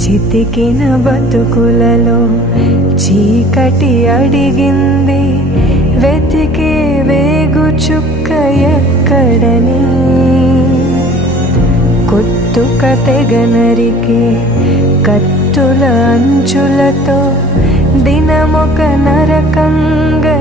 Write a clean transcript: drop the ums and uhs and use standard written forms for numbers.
చితికిన బతుకులలో చీకటి అడిగింది, వెతికే వేగు చుక్క ఎక్కడని. కొత్తుక తెగనరికే కత్తుల అంచులతో దినమొక నరకంగా